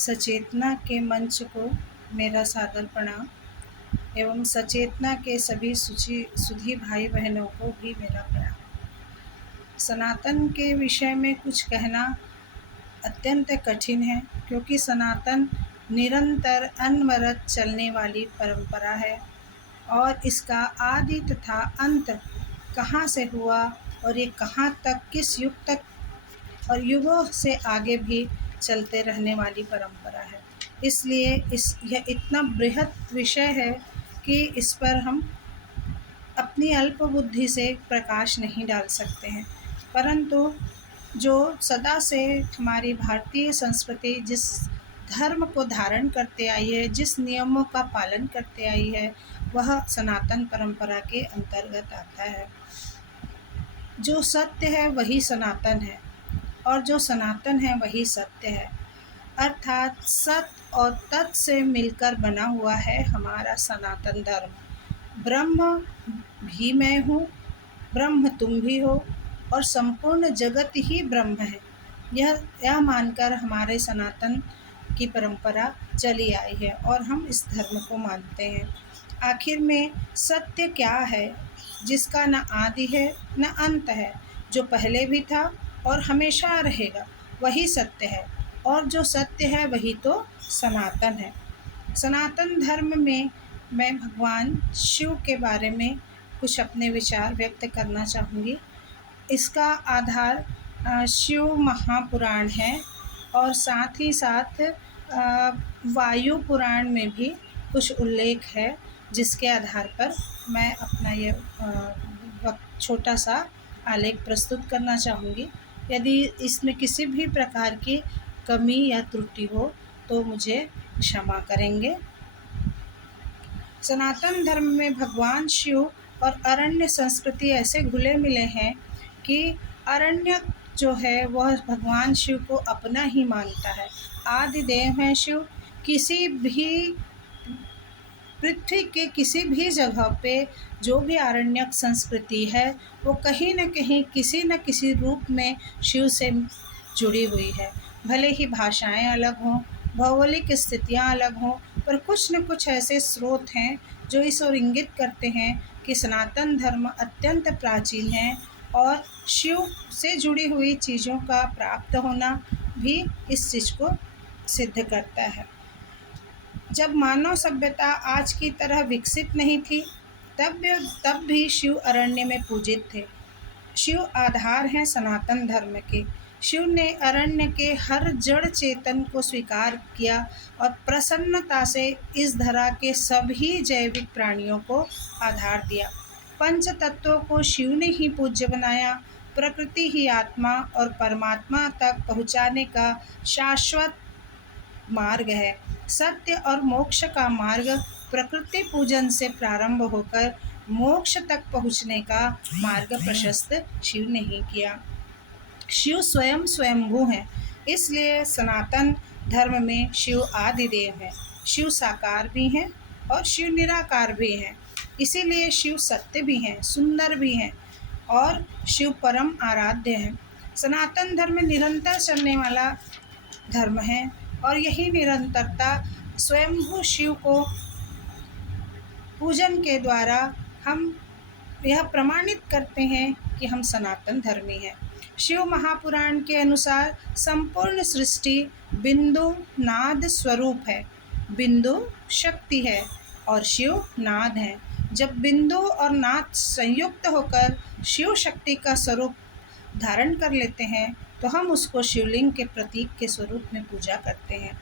सचेतना के मंच को मेरा सादर प्रणाम एवं सचेतना के सभी सुधी भाई बहनों को भी मेरा प्रणाम। सनातन के विषय में कुछ कहना अत्यंत कठिन है, क्योंकि सनातन निरंतर अनवरत चलने वाली परंपरा है और इसका आदि तथा अंत कहाँ से हुआ और ये कहाँ तक, किस युग तक और युगों से आगे भी चलते रहने वाली परंपरा है। इसलिए यह इतना बृहद विषय है कि इस पर हम अपनी अल्प बुद्धि से प्रकाश नहीं डाल सकते हैं, परंतु जो सदा से हमारी भारतीय संस्कृति जिस धर्म को धारण करते आई है, जिस नियमों का पालन करते आई है, वह सनातन परंपरा के अंतर्गत आता है। जो सत्य है वही सनातन है और जो सनातन है वही सत्य है, अर्थात सत्य और तत् से मिलकर बना हुआ है हमारा सनातन धर्म। ब्रह्म भी मैं हूँ, ब्रह्म तुम भी हो और संपूर्ण जगत ही ब्रह्म है। यह मानकर हमारे सनातन की परंपरा चली आई है और हम इस धर्म को मानते हैं। आखिर में सत्य क्या है, जिसका न आदि है न अंत है, जो पहले भी था और हमेशा रहेगा, वही सत्य है और जो सत्य है वही तो सनातन है। सनातन धर्म में मैं भगवान शिव के बारे में कुछ अपने विचार व्यक्त करना चाहूँगी। इसका आधार शिव महापुराण है और साथ ही साथ वायु पुराण में भी कुछ उल्लेख है, जिसके आधार पर मैं अपना यह छोटा सा आलेख प्रस्तुत करना चाहूँगी। यदि इसमें किसी भी प्रकार की कमी या त्रुटि हो तो मुझे क्षमा करेंगे। सनातन धर्म में भगवान शिव और अरण्य संस्कृति ऐसे घुले मिले हैं कि अरण्य जो है वह भगवान शिव को अपना ही मानता है। आदि देव हैं शिव। किसी भी पृथ्वी के किसी भी जगह पे जो भी आरण्यक संस्कृति है वो कहीं न कहीं किसी न किसी रूप में शिव से जुड़ी हुई है। भले ही भाषाएं अलग हों, भौगोलिक स्थितियां अलग हों, पर कुछ न कुछ ऐसे स्रोत हैं जो इस ओर इंगित करते हैं कि सनातन धर्म अत्यंत प्राचीन है और शिव से जुड़ी हुई चीज़ों का प्राप्त होना भी इस चीज़ को सिद्ध करता है। जब मानव सभ्यता आज की तरह विकसित नहीं थी, तब भी शिव अरण्य में पूजित थे। शिव आधार हैं सनातन धर्म के। शिव ने अरण्य के हर जड़ चेतन को स्वीकार किया और प्रसन्नता से इस धरा के सभी जैविक प्राणियों को आधार दिया। पंच तत्वों को शिव ने ही पूज्य बनाया। प्रकृति ही आत्मा और परमात्मा तक पहुँचाने का शाश्वत मार्ग है। सत्य और मोक्ष का मार्ग प्रकृति पूजन से प्रारंभ होकर मोक्ष तक पहुँचने का मार्ग प्रशस्त शिव ने ही किया। शिव स्वयं स्वयंभू हैं, इसलिए सनातन धर्म में शिव आदिदेव हैं। शिव साकार भी हैं और शिव निराकार भी हैं। इसीलिए शिव सत्य भी हैं, सुंदर भी हैं और शिव परम आराध्य हैं। सनातन धर्म निरंतर चलने वाला धर्म है और यही निरंतरता स्वयंभू शिव को पूजन के द्वारा हम यह प्रमाणित करते हैं कि हम सनातन धर्मी हैं। शिव महापुराण के अनुसार संपूर्ण सृष्टि बिंदु नाद स्वरूप है। बिंदु शक्ति है और शिव नाद है। जब बिंदु और नाद संयुक्त होकर शिव शक्ति का स्वरूप धारण कर लेते हैं तो हम उसको शिवलिंग के प्रतीक के स्वरूप में पूजा करते हैं।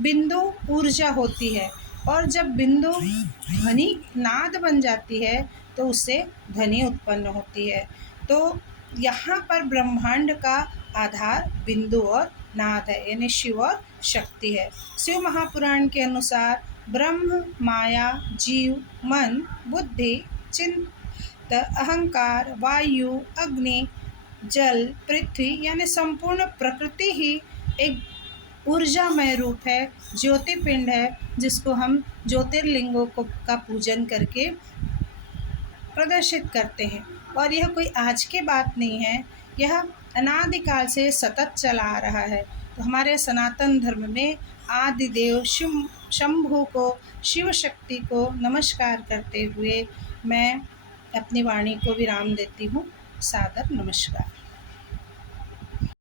बिंदु ऊर्जा होती है और जब बिंदु ध्वनि नाद बन जाती है तो उससे ध्वनि उत्पन्न होती है। तो यहाँ पर ब्रह्मांड का आधार बिंदु और नाद है, यानी शिव और शक्ति है। शिव महापुराण के अनुसार ब्रह्म, माया, जीव, मन, बुद्धि, चित्त, अहंकार, वायु, अग्नि, जल, पृथ्वी यानी संपूर्ण प्रकृति ही एक ऊर्जामय रूप है, ज्योतिपिंड है, जिसको हम ज्योतिर्लिंगों का पूजन करके प्रदर्शित करते हैं। और यह कोई आज की बात नहीं है, यह अनादिकाल से सतत चला आ रहा है। हमारे सनातन धर्म में आदि देव शिव शंभु को, शिव शक्ति को नमस्कार करते हुए मैं अपनी वाणी को विराम देती हूँ। सादर नमस्कार।